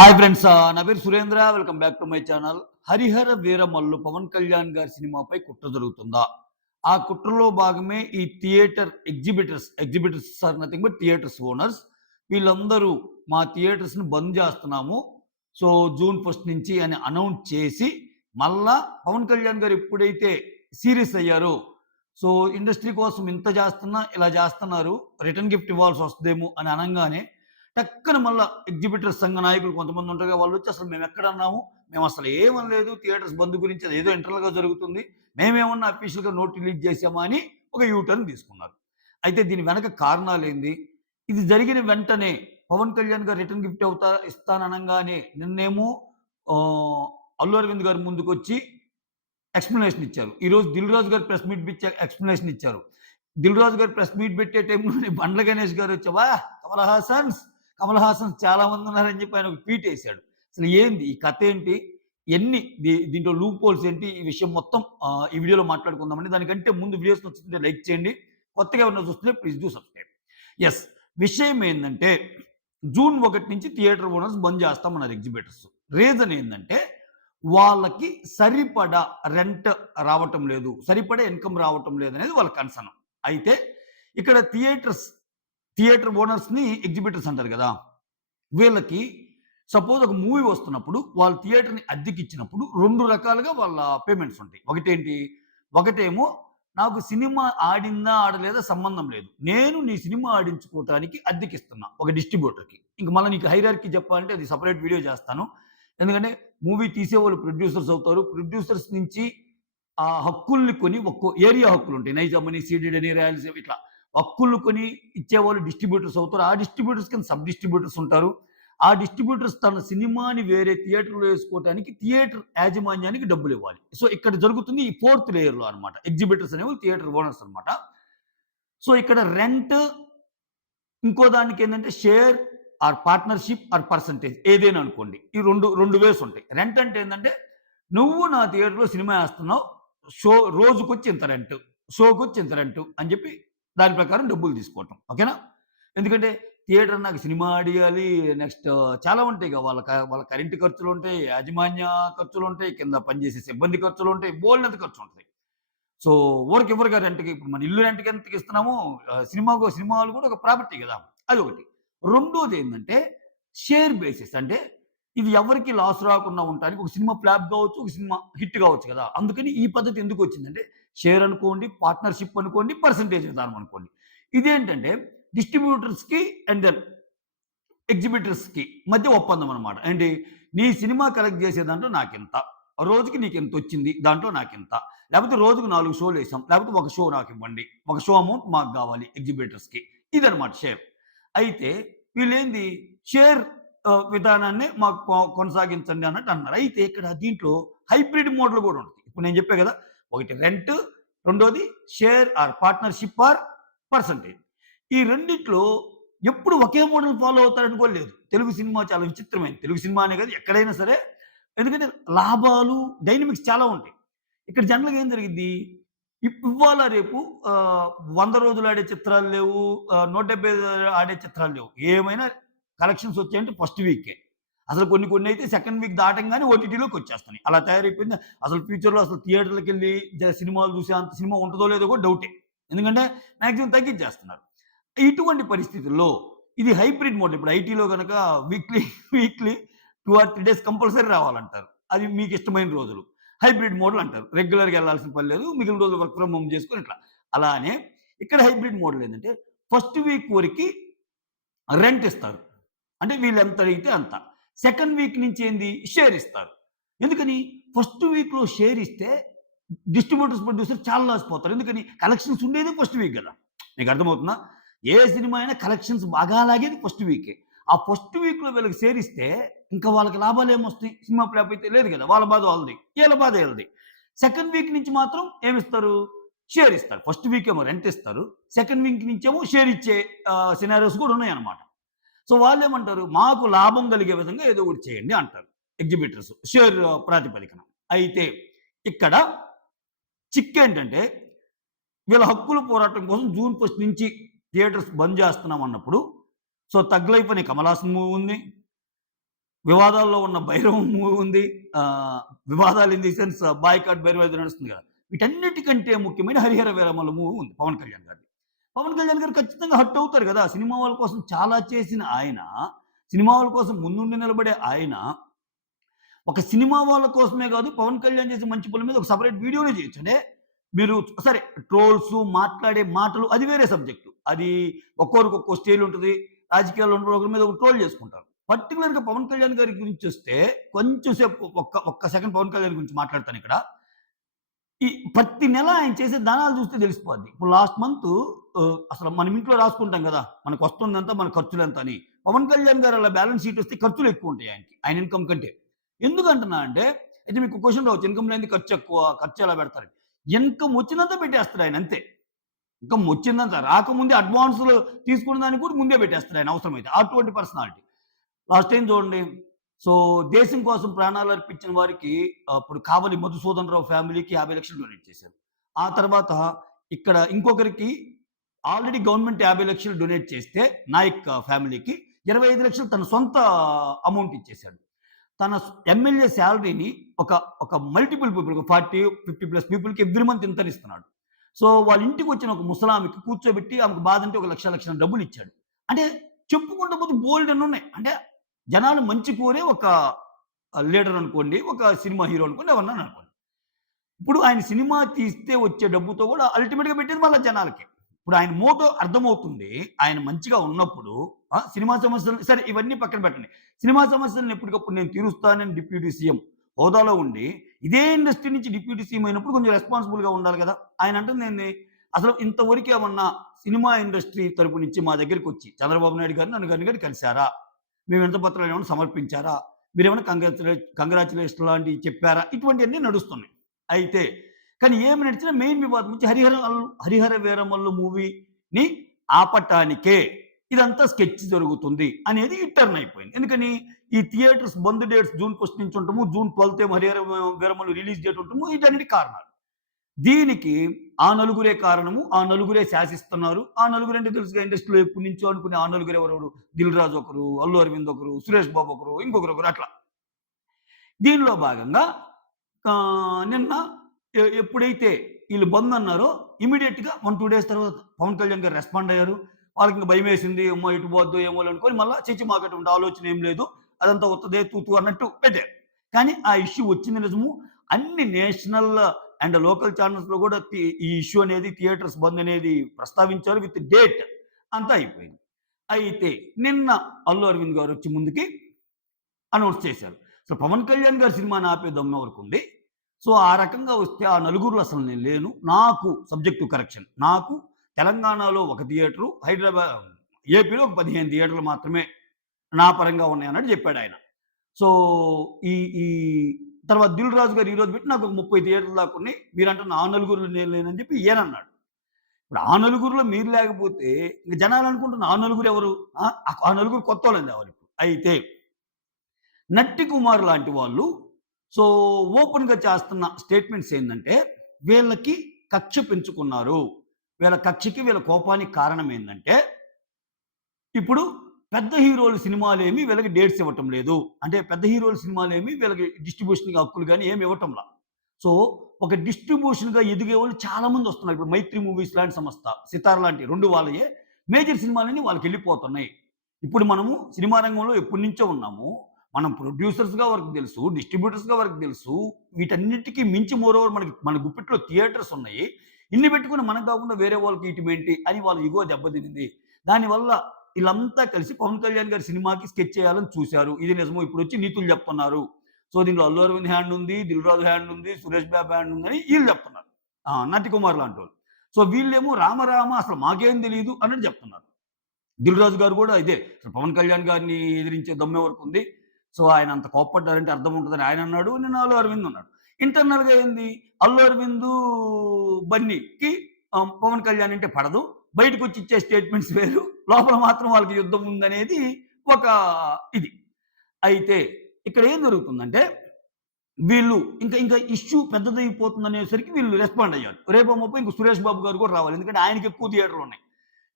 Hi friends, నా పేరు Surendra. Welcome back to my channel. 'Harihara Veeramallu' Pawan Kalyan గారి సినిమాపై కుట్ర జరుగుతుందా? ఆ కుట్రలో భాగమే ఈ theatre exhibitors are nothing but theatres owners. వీళ్ళందరూ మా థియేటర్స్‌ని బంద్ చేస్తున్నాము. సో, జూన్ 1 నుంచి అని అనౌన్స్ చేసి, మళ్ళా పవన్ కళ్యాణ్ గారు ఎప్పుడైతే సీరియస్ అయ్యారో, సో ఇండస్ట్రీ కోసం ఇంత చేస్తున్నా ఇలా చేస్తున్నారు, రిటర్న్ గిఫ్ట్ ఇవ్వాల్సి వస్తదేమో అని అనంగానే టక్కన మళ్ళా ఎగ్జిబిటర్ సంఘ నాయకులు కొంతమంది ఉంటారుగా, వాళ్ళొచ్చి అసలు మేమెక్కడన్నాము, మేమసలు ఏమనలేదు, థియేటర్స్ బంద్ గురించి అదేదో ఇంటర్నల్‌గా జరుగుతుంది, మేమేమన్నా అఫీషియల్‌గా నోట్ రిలీజ్ చేశామా అని ఒక యూ టర్న్ తీసుకున్నారు. అయితే దీని వెనక కారణాలేంది? ఇది జరిగిన వెంటనే పవన్ కళ్యాణ్ గారు రిటర్న్ గిఫ్ట్ ఇస్తాననంగానే నిన్నేమో అల్లు అరవింద్ గారు ముందుకొచ్చి ఎక్స్‌ప్లనేషన్ ఇచ్చారు. ఈరోజు 'దిల్ రాజు' గారు ప్రెస్ మీట్ పిచ్చి ఎక్స్‌ప్లనేషన్ ఇచ్చారు. 'దిల్ రాజు' గారు ప్రెస్ మీట్ పెట్టే టైంలోనే బండ్ల గణేష్ గారు వచ్చి కమల్ హాసన్స్ చాలా మంది ఉన్నారని చెప్పి ఆయన ఒక ట్వీట్ ఏసాడు. అసలు ఏంది? ఈ కథ ఏంటి? ఎన్ని దీంట్లో లూప్ హోల్స్ ఏంటి? ఈ విషయం మొత్తం ఈ వీడియోలో మాట్లాడుకుందామండి. దానికంటే ముందు వీడియోస్ నచ్చుతుంటే లైక్ చేయండి. కొత్తగా ఎవరైనా చూస్తుంటే ప్లీజ్ డూ సబ్స్క్రైబ్. యెస్. విషయం ఏందంటే జూన్ 1 నుంచి థియేటర్ ఓనర్స్ బంద్ చేస్తామన్నారు ఎగ్జిబిటర్స్. రీజన్ ఏందంటే వాళ్ళకి సరిపడా రెంట్ రావటం లేదు, సరిపడా ఇన్‌కమ్ రావటం లేదనేది వాళ్ళ కన్సర్న్. అయితే ఇక్కడ థియేటర్ ఓనర్స్‌ని ఎగ్జిబిటర్స్ అంటారు గదా! వీళ్ళకి సపోజ్ ఒక మూవీ వస్తున్నప్పుడు వాళ్ళు థియేటర్‌ని అద్దెకిచ్చినప్పుడు 2 రకాలుగా వాళ్ళ పేమెంట్స్ ఉంటాయి. ఒకటేమో నాకు సినిమా ఆడిందా, ఆడలేదా సంబంధం లేదు, నేను నీ సినిమా ఆడించుకోవటానికి అద్దెకిస్తున్నా ఒక డిస్ట్రిబ్యూటర్‌కి. ఇంక మళ్ళా నీకు హైరార్కీ చెప్పాలంటే అది సెపరేట్ వీడియో చేస్తాను. ఎందుకంటే మూవీ తీసేవాళ్ళు ప్రొడ్యూసర్స్ అవుతారు. ప్రొడ్యూసర్స్ నుంచి ఆ హక్కుల్ని కొని ఒక్కో ఏరియా హక్కులుంటాయి. నైజాం అని, సీడెడ్ అని, రాయలసీమ ఇట్లా హక్కులు కొని ఇచ్చేవాళ్ళు డిస్ట్రిబ్యూటర్స్ అవుతారు. ఆ డిస్ట్రిబ్యూటర్స్ కింద సబ్ డిస్ట్రిబ్యూటర్స్ ఉంటారు. ఆ డిస్ట్రిబ్యూటర్స్ తన సినిమాని వేరే థియేటర్‌లో ఏసుకోవటానికి థియేటర్ యాజమాన్యానికి డబ్బులివ్వాలి. సో, ఇక్కడ జరుగుతుంది ఈ ఫోర్త్ లేయర్‌లో అన్నమాట. ఎగ్జిబిటర్స్ అనేవాళ్ళు థియేటర్ ఓనర్స్ అన్నమాట. సో, ఇక్కడ రెంట్, ఇంకో దానికేందంటే share or partnership or percentage ఏదైనా అనుకోండి. ఈ 2 వేస్ ఉంటాయి. రెంట్ అంటే ఏందంటే, నువ్వు నా థియేటర్‌లో సినిమా ఏస్తున్నావు. రోజుకొచ్చి ఇంత రెంట్, షోకొచ్చి ఇంత రెంట్ అని చెప్పి దాని ప్రకారం డబ్బులు తీసుకోవటం. ఓకేనా? ఎందుకంటే థియేటర్ నాకు సినిమా ఆడియాలి. నెక్స్ట్ చాలా ఉంటాయిగా వాళ్ళ కరెంట్ ఖర్చులుంటాయి, యాజమాన్య ఖర్చులుంటాయి, కింద పనిచేసే సిబ్బంది ఖర్చులుంటాయి, బోలెడంత ఖర్చుంటది. సో, ఊరికివ్వరుగా రెంట్‌కి. ఇప్పుడు మన ఇల్లు రెంట్‌కి ఎంతకి ఇస్తున్నామో సినిమా హాల్ కూడా ఒక ప్రాపర్టీ గదా! అదొకటి. రెండోదేందంటే షేర్ బేసిస్. అంటే ఇది ఎవరికీ లాస్ రాకుండా ఉండటానికి ఒక సినిమా ఫ్లాప్ గావచ్చు, ఒక సినిమా హిట్ గావచ్చు గదా! అందుకని ఈ పద్ధతి ఎందుకొచ్చిందంటే షేర్ అనుకోండి, పార్ట్నర్‌షిప్ అనుకోండి, పర్సెంటేజ్ విధానం అనుకోండి. ఇదేంటంటే డిస్ట్రిబ్యూటర్స్‌కి అండ్ దెన్ ఎగ్జిబిటర్స్‌కి మధ్య ఒప్పందం అనమాట. ఏంటి? నీ సినిమా కలెక్ట్ చేసే దాంట్లో నాకింత, రోజుకి నీకింతొచ్చింది, దాంట్లో నాకింత. లేపోతే రోజుకి 4 షోలేసాం, లేపోతే ఒక షో నాకివ్వండి. ఒక షో అమౌంట్ మాకు గావాలి ఎగ్జిబిటర్స్‌కి. ఇదనమాట షేర్. అయితే వీళ్ళేంది షేర్ విధానాన్నే మాకు కొనసాగించండి అన్నట్టు అన్నారు. అయితే ఇక్కడ దీంట్లో హైబ్రిడ్ మోడల్ గూడా ఉంటది. ఇప్పుడు నేను చెప్పా గదా! ఒకటి రెంట్, రెండోది share or partnership or percentage. ఈ రెండిట్లో ఎప్పుడు ఒకే మోడల్ ఫాలో అవుతారని కూడా లేదు. తెలుగు సినిమా చాలా విచిత్రమైనది. తెలుగు సినిమా అనే కాదు, ఎక్కడైనా సరే. ఎందుకంటే లాభాలు, డైనమిక్స్ చాలా ఉంటాయి. ఇక్కడ జనరల్‌గా ఏం జరిగిద్ది? ఇవాళ రేపు 100 రోజులు ఆడే చిత్రాలు లేవు. 175 ఆడే చిత్రాలు లేవు. ఏమైనా కలెక్షన్స్ వచ్చాయంటే ఫస్ట్ వీకే. అసలు కొన్నైతే సెకండ్ వీక్ దాటంగానే ఓటీటీలోకొచ్చేస్తున్నాయి. అలా తయారైపోయింది. అసలు ఫ్యూచర్‌లో అసలు థియేటర్‌లకెళ్ళి సినిమాలు చూసే అంత సినిమా ఉంటదో లేదో కూడా డౌటే. ఎందుకంటే మాక్సిమం తగ్గించేస్తున్నారు. ఇటువంటి పరిస్థితుల్లో ఇది హైబ్రిడ్ మోడల్. ఇప్పుడు ఐటీలో గనక weekly weekly 2 or 3 days compulsory రావాలంటారు. అది మీకిష్టమైన రోజులు. హైబ్రిడ్ మోడల్ అంటారు. రెగ్యులర్‌గా ఎళ్ళాల్సిన పని లేదు. మిగిలిన రోజులు వర్క్ ఫ్రమ్ హోమ్ చేసుకొని ఇట్లా. అలానే ఇక్కడ హైబ్రిడ్ మోడల్ ఏందంటే ఫస్ట్ వీక్ వరకి రెంట్ ఇస్తారు. అంటే వీళ్ళెంత అడిగితే అంత. సెకండ్ వీక్ నుంచి ఏంది? షేర్ ఇస్తారు. ఎందుకని? ఫస్ట్ వీక్‌లో షేర్ ఇస్తే డిస్ట్రిబ్యూటర్స్, ప్రొడ్యూసర్ చాలా లాస్ పోతారు. ఎందుకని? కలెక్షన్స్ ఉండేదే ఫస్ట్ వీక్ గదా! మీకు అర్థమవుతుందా? ఏ సినిమా అయినా కలెక్షన్స్ బాగా లాగేది ఫస్ట్ వీకే. ఆ ఫస్ట్ వీక్‌లో వీళ్ళకి షేర్ ఇస్తే ఇంకా వాళ్ళకి లాభాలేమొస్తాయి? సినిమా ఫ్లాప్ అయితే లేదు గదా! వాళ్ళ బాధ వాళ్ళది. ఈళ్ళ బాధ ఈళ్ళది. సెకండ్ వీక్ నుంచి మాత్రం ఏమిస్తారు? షేర్ ఇస్తారు. ఫస్ట్ వీక్ ఏమో రెంట్ ఇస్తారు. సెకండ్ వీక్ నుంచేమో షేర్ ఇచ్చే సినారియోస్ కూడా ఉన్నాయన్నమాట. సో, వాళ్ళేమంటారు? మాకు లాభం కలిగే విధంగా ఏదో ఒకటి చేయండి అంటారు ఎగ్జిబిటర్స్ షేర్ ప్రాతిపదికన. అయితే ఇక్కడ చిక్కేంటంటే వీళ్ళ హక్కుల పోరాటం కోసం జూన్ 1 నుంచి థియేటర్స్ బంద్ చేస్తున్నాం అన్నప్పుడు, సో 'తగ్ లైఫ్' అనే కమల్ హాసన్ మూవీ ఉంది. వివాదాల్లో ఉన్న 'భైరవం' మూవీ ఉంది. ఆహ్, వివాదాలు in the sense boycott Bhairava ఏదో నడుస్తుంది కదా! వీటన్నిటికంటే ముఖ్యమైన 'హరిహర వీరమల్లు' మూవీ ఉంది పవన్ కళ్యాణ్ గారిది. పవన్ కళ్యాణ్ గారు ఖచ్చితంగా హర్ట్ అవుతారు గదా! సినిమా వాళ్ళ కోసం చాలా చేసిన ఆయన, సినిమా వాళ్ళ కోసం ముందుండి నిలబడే ఆయన, ఒక సినిమా వాళ్ళ కోసమే గాదు, పవన్ కళ్యాణ్ చేసే మంచి పనుల మీద ఒక సెపరేట్ వీడియోనే చేయొచ్చు. అంటే మీరు సరే ట్రోల్సు, మాట్లాడే మాటలు అది వేరే సబ్జెక్టు. అది ఒక్కోరికి ఒక్కో స్టైల్ ఉంటది. రాజకీయాల్లో ఉన్న ఒకరి మీద ఒకరు ట్రోల్ చేసుకుంటారు. పర్టిక్యులర్‌గా పవన్ కళ్యాణ్ గారి గురించొస్తే కొంచెం సేపు ఒక్క సెకండ్ పవన్ కళ్యాణ్ గురించి మాట్లాడతానిక్కడ. ఈ ప్రతి నెల ఆయన చేసే దానాలు చూస్తే తెలిసిపోద్ది. ఇప్పుడు లాస్ట్ మంతు అసలు మనం ఇంట్లో రాసుకుంటాం గదా! మనకొస్తుందెంత, మన ఖర్చులెంత అని. పవన్ కళ్యాణ్ గారు అలా బ్యాలెన్స్ షీట్ వస్తే ఖర్చులెక్కువుంటాయి ఆయనకి. ఆయన ఇన్‌కమ్ కంటే. ఎందుకంటున్నా అంటే, అయితే మీకు క్వెషన్ రావచ్చు. ఇన్‌కమ్ లేనిది ఖర్చెక్కువ. ఖర్చు ఎలా పెడతారని. ఇన్‌కమ్ వచ్చినంత పెట్టేస్తాడు ఆయన అంతే. ఇన్‌కమ్ వచ్చిందంత రాకముందే అడ్వాన్స్‌లు తీసుకున్న దానికి కూడా ముందే పెట్టేస్తాడు ఆయన అవసరమైతే. అటువంటి పర్సనాలిటీ. లాస్ట్ టైమ్ చూడండి. సో, దేశం కోసం ప్రాణాలర్పించిన వారికి అప్పుడు కావలి మధుసూదన్ రావు ఫ్యామిలీకి 50,00,000 డొనేట్ చేశారు. ఆ తర్వాత ఇక్కడ ఇంకొకరికి ఆల్రెడీ గవర్నమెంట్ 50,00,000 డొనేట్ చేస్తే నాయక్ ఫ్యామిలీకి 25,00,000 తన సొంత అమౌంట్ ఇచ్చేసాడు. తన ఎమ్మెల్యే సాలరీని ఒక ఒక మల్టిపుల్ పీపుల్ ఒక 40, 50+ పీపుల్‌కి ఎవ్రీ మంత్ ఇంతనిస్తున్నాడు. సో, వాళ్ళ ఇంటికొచ్చిన ఒక ముసలామెకి కూర్చోబెట్టి ఆమెకు బాధంటే ఒక 1,00,00,000 డబ్బులిచ్చాడు. అంటే చెప్పుకుంటూ పోతే బోలెడన్నున్నాయి. అంటే జనాలు మంచి కోరే ఒక లీడర్ అనుకోండి, ఒక సినిమా హీరో అనుకోండి, ఎవరినైనా అనుకోండి. ఇప్పుడు ఆయన సినిమా తీస్తే వచ్చే డబ్బుతో కూడా అల్టిమేట్‌గా పెట్టేది మళ్ళా జనాలకే. ఇప్పుడు ఆయన మోటో అర్థమవుతుంది. ఆయన మంచిగా ఉన్నప్పుడు సినిమా సమస్యలు సరే ఇవన్నీ పక్కన పెట్టండి. సినిమా సమస్యలను ఎప్పటికప్పుడు నేను తీరుస్తానని డిప్యూటీ సీఎం హోదాలో ఉండి, ఇదే ఇండస్ట్రీ నుంచి డిప్యూటీ సీఎం అయినప్పుడు కొంచెం రెస్పాన్సిబుల్‌గా ఉండాలి గదా! ఆయన అంటుందేంది, అసలు ఇంతవరకు ఏమన్నా సినిమా ఇండస్ట్రీ తరపు నుంచి మా దగ్గరికొచ్చి చంద్రబాబు నాయుడు గారిని, నన్ను గారిని కలిసారా? మేము వినతి పత్రాలు ఏమైనా సమర్పించారా? మీరేమైనా కంగ్రాచ్యులేషన్ లాంటివి చెప్పారా? ఇటువంటియన్నీ నడుస్తున్నాయి. అయితే కానీ ఏమి నడిచినా మెయిన్ వివాదం వచ్చి 'హరిహర వీరమల్లు' మూవీని ఆపటానికే ఇదంతా స్కెచ్ జరుగుతుంది అనేది టర్న్ అయిపోయింది. ఎందుకని ఈ థియేటర్స్ బంద్ డేట్స్ జూన్ 1 నుంచి ఉండటము, జూన్ 12 ఏమో 'హరిహర వీరమల్లు' రిలీజ్ డేట్ ఉండటము వీటన్నిటికి కారణాలు. దీనికి ఆ నలుగురే కారణము. ఆ నలుగురే శాసిస్తున్నారు. ఆ నలుగురంటే తెలుసుగా ఇండస్ట్రీలో ఎప్పటినుంచో అనుకునే ఆ నలుగురు ఎవరెవరు 'దిల్ రాజు' ఒకరు, 'అల్లు అరవింద్' ఒకరు, 'సురేష్ బాబు' ఒకరు, ఇంకొకరు అట్లా. దీనిలో భాగంగా నిన్న ఎప్పుడైతే ఈళ్ళు బంద్ అన్నారో ఇమ్మీడియేట్‌గా 1, 2 డేస్ తర్వాత పవన్ కళ్యాణ్ గారు రెస్పాండ్ అయ్యారు. వాళ్ళకింక భయమేసింది. అమ్మో! ఎటు పోద్దో ఏమోలే అనుకోని మళ్ళా మాకటువంటి ఆలోచన ఏం లేదు. అదంతా ఉత్తదే తూతూ అన్నట్టు పెట్టారు. కానీ ఆ ఇష్యూ వచ్చింది నిజము. అన్ని నేషనల్ అండ్ లోకల్ ఛానెల్స్‌లో కూడా ఈ ఇష్యూ అనేది థియేటర్స్ బంద్ అనేది ప్రస్తావించారు విత్ డేట్ అంతా అయిపోయింది. అయితే నిన్న అల్లు అరవింద్ గారొచ్చి ముందుకి అనౌన్స్ చేశారు. సో, పవన్ కళ్యాణ్ గారి సినిమాని ఆపే దమ్ము ఎవరికుంది? సో, ఆ రకంగా వస్తే ఆ నలుగురిలో అసలు నేను లేను. నాకు సబ్జెక్ట్ టు కరెక్షన్. నాకు తెలంగాణలో ఒక థియేటరు, ఏపీలో ఒక 15 థియేటర్లు మాత్రమే నా పరంగా ఉన్నాయన్నట్టు చెప్పాడాయన. సో, ఈ ఈ తర్వాత 'దిల్ రాజు' గారు ఈరోజు పెట్టి నాకు ఒక 30 థియేటర్ల దాకా ఉన్నాయి. మీరంటున్న ఆ నలుగురిలో నేను లేనని చెప్పి ఈయనన్నాడు. ఇప్పుడు ఆ నలుగురిలో మీరు లేకపోతే ఇంక జనాలు అనుకుంటున్న ఆ నలుగురు ఎవరు? ఆ నలుగురు కొత్తోళ్ళని తేవాలిప్పుడు. అయితే నట్టి కుమార్ లాంటి వాళ్ళు సో, ఓపెన్‌గా చేస్తున్న స్టేట్మెంట్స్ ఏందంటే, వీళ్ళకి కక్ష పెంచుకున్నారు. వీళ్ళ కక్షకి, వీళ్ళ కోపానికి కారణం ఏందంటే, ఇప్పుడు పెద్ద హీరోల సినిమాలేమి వీళ్ళకి డేట్స్ ఇవ్వటం లేదు. అంటే పెద్ద హీరోల సినిమాలేమి వీళ్ళకి డిస్ట్రిబ్యూషన్‌కి హక్కులు గాని ఏమి ఇవ్వటంలా. సో, ఒక డిస్ట్రిబ్యూషన్‌గా ఎదిగేవాళ్ళు చాలా మంది వస్తున్నారు. ఇప్పుడు 'మైత్రి మూవీస్' లాంటి సంస్థ, 'సితార్' లాంటి 2 వాళ్ళయే మేజర్ సినిమాలన్నీ వాళ్ళకెళ్ళిపోతున్నాయి. ఇప్పుడు మనము సినిమా రంగంలో ఎప్పటినుంచో ఉన్నాము. మనం ప్రొడ్యూసర్స్‌గా వర్క్ తెలుసు, డిస్ట్రిబ్యూటర్స్‌గా వర్క్ తెలుసు. వీటన్నిటికి మించి మోరోవర్ మన గుప్పిట్లో థియేటర్స్ ఉన్నాయి. ఇన్ని పెట్టుకొని మనకు కాకుండా వేరే వాళ్ళకి ఇయటమేంటి అని వాళ్ళ ఇగో దెబ్బతినింది. దానివల్ల ఈళ్ళంతా కలిసి పవన్ కళ్యాణ్ గారి సినిమాకి స్కెచ్ చేయాలని చూసారు. ఇది నిజము. ఇప్పుడొచ్చి నీతులు చెప్తున్నారు. సో, దీంట్లో అల్లు అరవింద్ హ్యాండ్ ఉంది, దిల్ రాజు హ్యాండ్ ఉంది, సురేష్ బాబు హ్యాండ్ ఉందని ఈళ్ళు చెప్తున్నారు. నటికుమార్ లాంటోళ్ళు. సో, వీళ్ళేమో రామ రామ అసలు మాకేం తెలీదు అన్నట్టు చెప్తున్నారు. దిల్ రాజు గారు కూడా ఇదే. అసలు పవన్ కళ్యాణ్ గారిని ఎదిరించే దమ్మెవరికుంది. సో, ఆయన అంత కోప్పడ్డారంటే అర్థం ఉంటదని ఆయనన్నాడు. నిన్న అల్లు అరవింద్ అన్నాడు. ఇంటర్నల్‌గా ఏంది అల్లు అరవిందు, బన్నీకి పవన్ కళ్యాణ్ అంటే పడదు. బయటకొచ్చి ఇచ్చే స్టేట్మెంట్స్ వేరు. లోపల మాత్రం వాళ్ళకి యుద్ధం ఉందనేది ఒక ఇది. అయితే ఇక్కడ ఏం జరుగుతుందంటే వీళ్ళు ఇంకా ఇష్యూ పెద్దదైపోతుందనేసరికి వీళ్ళు రెస్పాండ్ అయ్యారు. రేపో మాపో ఇంక సురేష్ బాబు గారు కూడా రావాలి. ఎందుకంటే ఆయనకి ఎక్కువ థియేటర్‌లున్నాయి.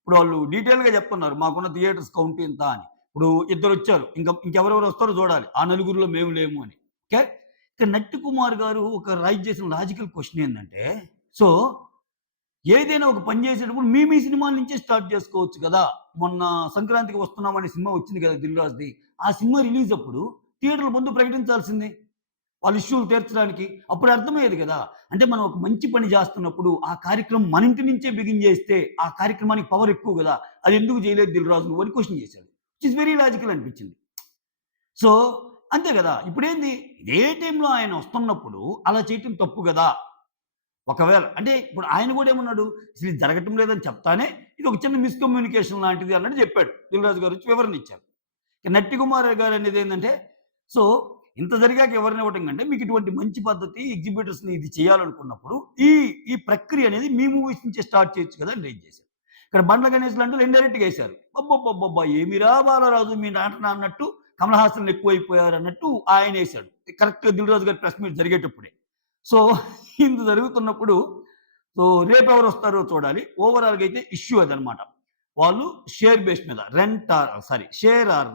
ఇప్పుడు వాళ్ళు డీటెయిల్‌గా చెప్తున్నారు. మాకున్న థియేటర్స్ కౌంట్ ఇంత అని. ఇప్పుడు ఇద్దరొచ్చారు. ఇంకెవరెవరు వస్తారో చూడాలి. ఆ నలుగురిలో మేము లేము అని. ఓకే. ఇక 'నట్టి కుమార్' గారు ఒక రైజ్ చేసిన లాజికల్ క్వెషన్ ఏందంటే, సో ఏదైనా ఒక పని చేసేటప్పుడు మీ సినిమాల నుంచే స్టార్ట్ చేసుకోవచ్చు కదా! మొన్న 'సంక్రాంతికి వస్తున్నాం' అనే సినిమా వచ్చింది కదా! 'దిల్ రాజు'ది. ఆ సినిమా రిలీజ్ అప్పుడు థియేటర్‌ల ముందు ప్రకటించాల్సింది. వాళ్ళ ఇష్యూలు తీర్చడానికి. అప్పుడు అర్థమయ్యేది కదా! అంటే మనం ఒక మంచి పని చేస్తున్నప్పుడు ఆ కార్యక్రమం మన ఇంటి నుంచే బిగిన్ చేస్తే ఆ కార్యక్రమానికి పవర్ ఎక్కువ కదా! అది ఎందుకు చేయలేదు 'దిల్ రాజు' నువ్వు అని క్వెషన్ చేశాడు. విచ్ ఈస్ వెరీ లాజికల్ అనిపించింది. సో, అంతే గదా! ఇప్పుడేంది ఇదే టైంలో ఆయన వస్తున్నప్పుడు అలా చేయటం తప్పు గదా! ఒకవేళ అంటే ఇప్పుడు ఆయన గూడా ఏమన్నాడు, "అసలు ఇది జరగటం లేదని చెప్తానే ఇది ఒక చిన్న మిస్‌కమ్యూనికేషన్ లాంటిది" అన్నట్టు చెప్పాడు. 'దిల్ రాజు' గారు వచ్చి వివరణ ఇచ్చారు. ఇక 'నట్టి కుమార్' గారు అనేదేంటంటే, సో ఇంత జరిగాక వివరణ ఇవ్వటం కంటే మీకు ఇటువంటి మంచి పద్ధతి ఎగ్జిబిటర్స్‌ని ఇది చేయాలనుకున్నప్పుడు ఈ ఈ ప్రక్రియ అనేది మీ మూవీస్ నుంచే స్టార్ట్ చేయొచ్చు కదా! అని రైజ్ చేశారు. ఇక్కడ బండ్ల గణేష్ లాంటోళ్ళు ఇండైరెక్ట్‌గా ఎసారు. అబ్బబ్బబ్బబ్బా! ఏమిరా బాలరాజు మీ నాటన అన్నట్టు కమల్ హాసన్‌లు ఎక్కువైపోయారన్నట్టు ఆయనేసాడు. కరెక్ట్‌గా 'దిల్ రాజు' గారి ప్రెస్ మీట్ జరిగేటప్పుడే. సో, ఇంత జరుగుతున్నప్పుడు సో, రేపెవరొస్తారో చూడాలి. ఓవరాల్‌గా అయితే ఇష్యూ అదనమాట. వాళ్ళు షేర్ బేస్ మీద rent or sorry share or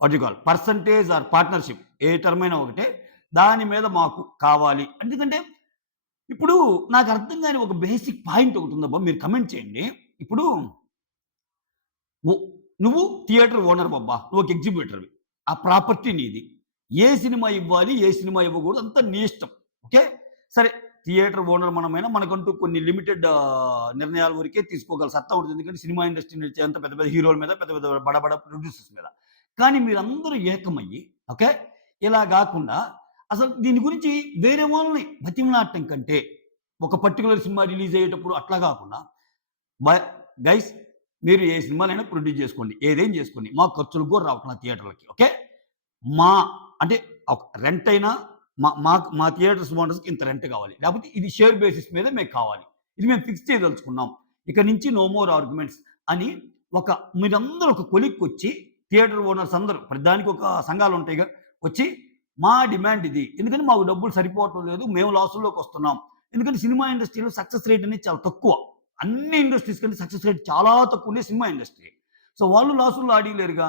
what you call percentage or partnership ఏ టర్మ్ అయినా ఒకటే. దాని మీద మాకు కావాలి. ఎందుకంటే ఇప్పుడు నాకు అర్థం కాని ఒక బేసిక్ పాయింట్ ఒకటుందబ్బా! మీరు కమెంట్ చేయండి. ఇప్పుడు ను నువ్వు థియేటర్ ఓనర్‌వబ్బా! నువ్వొక ఎగ్జిబిటర్‌వి. ఆ ప్రాపర్టీ నీది. ఏ సినిమా ఇవ్వాలి, ఏ సినిమా ఇవ్వకూడదు అంతా నీ ఇష్టం. ఓకే. సరే థియేటర్ ఓనర్ మనమైనా మనకంటూ కొన్ని లిమిటెడ్ నిర్ణయాల వరకే తీసుకోగల సత్తా ఉంటుంది. ఎందుకంటే సినిమా ఇండస్ట్రీ నడిచేంత పెద్ద పెద్ద హీరోల మీద, పెద్ద పెద్ద బడ బడ ప్రొడ్యూసర్స్ మీద. కానీ మీరందరూ ఏకమయ్యి ఓకే. ఇలా గాకుండా అసలు దీని గురించి వేరే వాళ్ళని బతిమలాడటం కంటే, ఒక పర్టిక్యులర్ సినిమా రిలీజ్ అయ్యేటప్పుడు అట్లా గాకుండా బ గైస్ మీరు ఏ సినిమాలైనా ప్రొడ్యూస్ చేసుకోండి. ఏదైనా చేసుకోండి. మాకు ఖర్చులకు కూడా రావట్ల థియేటర్‌లకి. ఓకే. మా అంటే రెంట్ అయినా మా థియేటర్స్ ఓనర్స్‌కి ఇంత రెంట్ కావాలి. లేకపోతే ఇది షేర్ బేసిస్ మీద మీకు కావాలి. ఇది మేము ఫిక్స్ చేయదలుచుకున్నాం. ఇక నుంచి నో మోర్ ఆర్గ్యుమెంట్స్ అని ఒక మీరందరూ ఒక కొలిక్కొచ్చి థియేటర్ ఓనర్స్ అందరూ ప్రతిదానికి ఒక సంఘాలు ఉంటాయిగా. వచ్చి మా డిమాండ్ ఇది. ఎందుకంటే మాకు డబ్బులు సరిపోవటం లేదు. మేము లాసుల్లోకి వస్తున్నాం. ఎందుకంటే సినిమా ఇండస్ట్రీలో సక్సెస్ రేట్ అనేది చాలా తక్కువ. అన్ని ఇండస్ట్రీస్ కంటే సక్సెస్ రేట్ చాలా తక్కువ ఉండే సినిమా ఇండస్ట్రీ. సో వాళ్ళు లాసుల్లో ఆడియలేరుగా.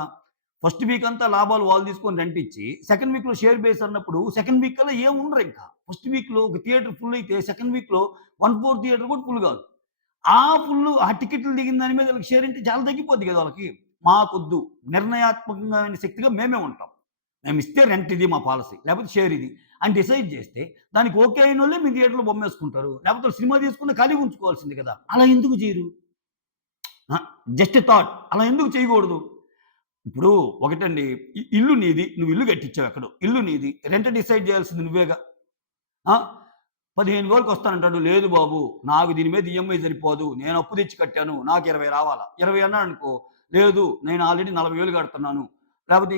ఫస్ట్ వీక్ అంతా లాభాలు వాళ్ళు తీసుకొని రెంట్ ఇచ్చి, సెకండ్ వీక్‌లో షేర్ బేస్ అన్నప్పుడు సెకండ్ వీక్ కల్లా ఏం ఉండరింకా. ఫస్ట్ వీక్‌లో ఒక థియేటర్ ఫుల్ అయితే సెకండ్ వీక్‌లో 1/4 థియేటర్ కూడా ఫుల్ కాదు. ఆ టికెట్లు దిగిన దాని మీద వాళ్ళకి షేర్ అంటే చాలా తగ్గిపోద్ది కదా వాళ్ళకి. మాకొద్దు. నిర్ణయాత్మకమైన శక్తిగా మేమే ఉంటాం. మేమిస్తే రెంట్ ఇది మా పాలిసీ. లేకపోతే షేర్ ఇది అని డిసైడ్ చేస్తే దానికి ఓకే అయినోళ్ళే మీ థియేటర్‌లో బొమ్మేసుకుంటారు. లేకపోతే సినిమా తీసుకున్న ఖాళీగా ఉంచుకోవాల్సింది కదా! అలా ఎందుకు చేయరు? ఆ! Just thought. అలా ఎందుకు చేయకూడదు? ఇప్పుడు ఒకటండి ఇల్లు నీది. నువ్వు ఇల్లు కట్టించావు ఎక్కడో. ఇల్లు నీది. రెంట్ డిసైడ్ చేయాల్సింది నువ్వేగా. ఆ! 15,000కి వస్తానంటాడు. లేదు బాబు నాకు దీని మీద ఈఎంఐ సరిపోదు. నేను అప్పు తెచ్చి కట్టాను. నాకు 20 రావాలా. 20 అన్నాడనుకో, లేదు నేను ఆల్రెడీ 40,000 కడుతున్నాను. లేకపోతే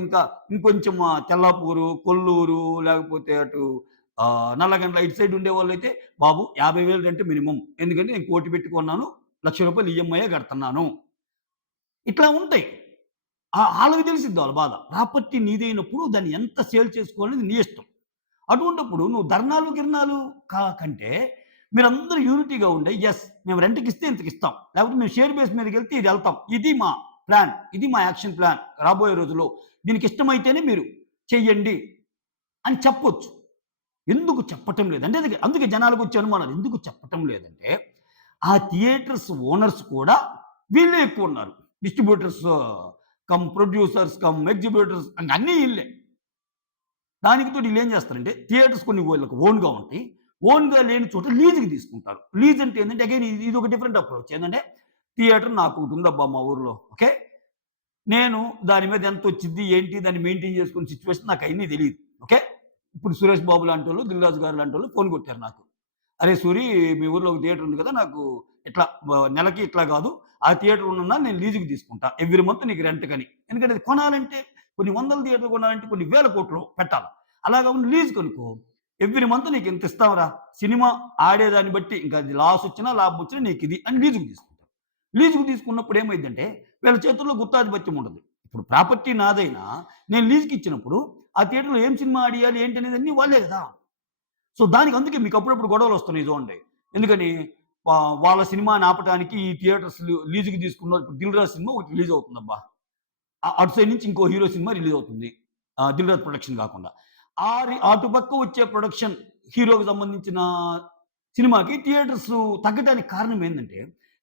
ఇంకొంచెం తెల్లాపూరు, కొల్లూరు లేకపోతే అటు నల్లగండ్ల ఇటు సైడ్ ఉండేవాళ్ళైతే బాబు 50,000 రెంట్ మినిమమ్. ఎందుకంటే నేను కోటి పెట్టి కొన్నాను. రూ. 1,00,000 ఈఎంఐయే కడుతున్నాను. ఇట్లా ఉంటాయి. ఆళ్ళకి తెలిసిద్ది వాళ్ళ బాధ. ప్రాపర్టీ నీదైనప్పుడు దాన్ని ఎంత సేల్ చేసుకోవాలనేది నీ ఇష్టం. అటువంటప్పుడు నువ్వు ధర్నాలు, గిర్నాలు కంటే మీరందరూ యూనిటీగా ఉండి యెస్ మేము రెంట్‌కిస్తే ఇంతకిస్తాం. లేకపోతే మేము షేర్ బేస్ మీదకెళ్తే ఇదెళ్తాం. ఇది మా ప్లాన్. ఇది మా యాక్షన్ ప్లాన్ రాబోయే రోజుల్లో. దీనికిష్టమైతేనే మీరు చెయ్యండి అని చెప్పొచ్చు. ఎందుకు చెప్పటం లేదు? అంటే అందుకే జనాలకొచ్చే అనుమానాలు. ఎందుకు చెప్పటం లేదంటే, ఆ థియేటర్స్ ఓనర్స్ కూడా వీళ్ళే ఎక్కువున్నారు. డిస్ట్రిబ్యూటర్స్ ప్రొడ్యూసర్స్ ఎగ్జిబ్యూటర్స్ అన్నీ ఈళ్ళే. దానికి తోడు ఈళ్ళేం చేస్తారంటే, థియేటర్స్ కొన్ని వీళ్ళకి ఓన్‌గా ఉంటాయి. ఓన్‌గా లేని చోట లీజ్‌కి తీసుకుంటారు. లీజ్ అంటే ఏందంటే అగైన్ ఇదొక డిఫరెంట్ అప్రోచ్. ఏందంటే, థియేటర్ నాకొకటుందబ్బా మా ఊర్లో. ఓకే. నేను దాని మీద ఎంతొచ్చిద్ది, ఏంటి దాన్ని మెయింటైన్ చేసుకునే సిట్యుయేషన్ నాకయన్నీ తెలీదు. ఓకే. ఇప్పుడు సురేష్ బాబు లాంటోళ్ళు, దిల్ రాజు గారు లాంటోళ్ళు ఫోన్ కొట్టారు నాకు. "అరే సూరి మీ ఊర్లో ఒక థియేటర్ ఉంది కదా! నాకు ఇట్లా నెలకి ఇట్లా కాదు. ఆ థియేటర్ ఉన్నన్నా నేను లీజుకి తీసుకుంటా. ఎవ్రీ మంత్ నీకు రెంట్‌కని." ఎందుకంటే అది కొనాలంటే కొన్ని వందల థియేటర్లు కొనాలంటే కొన్ని వేల కోట్లు పెట్టాలి. అలా కాకుండా లీజుకనుకో ఎవ్రీ మంత్ నీకు ఇంత ఇస్తాంరా. సినిమా ఆడేదాన్ని బట్టి ఇంకా అది లాస్ వచ్చినా, లాభం వచ్చినా నీకిది అని లీజుకి తీసుకుంటారు. లీజుకి తీసుకున్నప్పుడు ఏమైద్దంటే వీళ్ళ చేతుల్లో గుత్తాధిపత్యం ఉండదు. ఇప్పుడు ప్రాపర్టీ నాదైనా నేను లీజుకి ఇచ్చినప్పుడు ఆ థియేటర్‌లో ఏం సినిమా ఆడియాలి ఏంటనేది అన్నీ వాళ్ళే గదా! సో, దానికి అందుకే మీకు అప్పుడప్పుడు గొడవలొస్తున్నాయి చూడండి. ఎందుకని వాళ్ళ సినిమాని ఆపటానికి ఈ థియేటర్స్ లీజుకి తీసుకున్న ఇప్పుడు 'దిల్ రాజు' సినిమా ఒకటి రిలీజ్ అవుతుందబ్బా! అటు సైడ్ నుంచి ఇంకో హీరో సినిమా రిలీజ్ అవుతుంది. 'దిల్ రాజు' ప్రొడక్షన్ కాకుండా. అటుపక్క వచ్చే ప్రొడక్షన్ హీరోకి సంబంధించిన సినిమాకి థియేటర్స్ తగ్గడానికి కారణం ఏందంటే,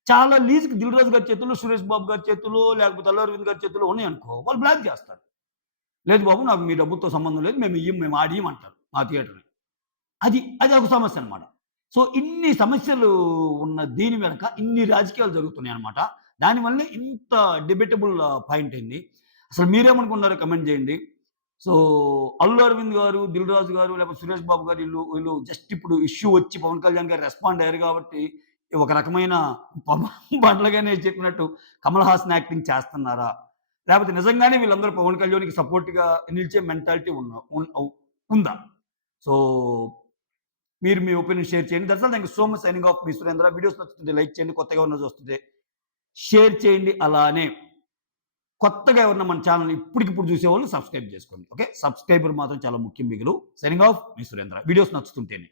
చాలా లీజ్‌కి 'దిల్ రాజు' గారి చేతుల్లో, 'సురేష్ బాబు' గారి చేతుల్లో, లేకపోతే 'అల్లు అరవింద్' గారి చేతుల్లో ఉన్నాయనుకో, వాళ్ళు బ్లాక్ చేస్తారు. లేదు బాబు నాకు మీ డబ్బులతో సంబంధం లేదు. మేము ఆడియమంటారు మా థియేటర్‌ని. అది ఒక సమస్యనమాట. సో, ఇన్ని సమస్యలు ఉన్న దీని వెనక ఇన్ని రాజకీయాలు జరుగుతున్నాయన్నమాట. దానివల్లనే ఇంత డిబేటబుల్ పాయింట్ అయింది. అసలు మీరేమనుకున్నారో కామెంట్ జేయండి. సో, 'అల్లు అరవింద్' గారు, 'దిల్ రాజు' గారు లేకపోతే 'సురేష్ బాబు' గారు వీళ్ళు జస్ట్ ఇప్పుడు ఇష్యూ వచ్చి 'పవన్ కళ్యాణ్' గారు రెస్పాండ్ అయ్యారు కాబట్టి ఒక రకమైన బండ్లగానే చెప్పినట్టు 'కమల్ హాసన్' యాక్టింగ్ చేస్తున్నారా? లేకపోతే నిజంగానే వీళ్ళందరూ 'పవన్ కళ్యాణ్‌కి' సపోర్ట్‌గా నిలిచే మెంటాలిటీ ఉందా? సో, మీరు మీ ఒపీనియన్ షేర్ చేయండి. That's all. Thank you so much. Signing off మీ సురేంద్ర. వీడియోస్ నచ్చుతుంటే లైక్ చేయండి. కొత్తగా ఎవరైనా చూస్తుంటే షేర్ చేయండి. అలానే కొత్తగా ఎవరైనా మన ఛానెల్‌ని ఇప్పటికిప్పుడు చూసేవాళ్ళు సబ్స్క్రైబ్ చేసుకోండి. ఓకే. సబ్స్క్రైబర్ మాత్రం చాలా ముఖ్యం మిగులు. సైనింగ్ ఆఫ్ మీ సురేంద్ర. వీడియోస్ నచ్చుతుంటేనే.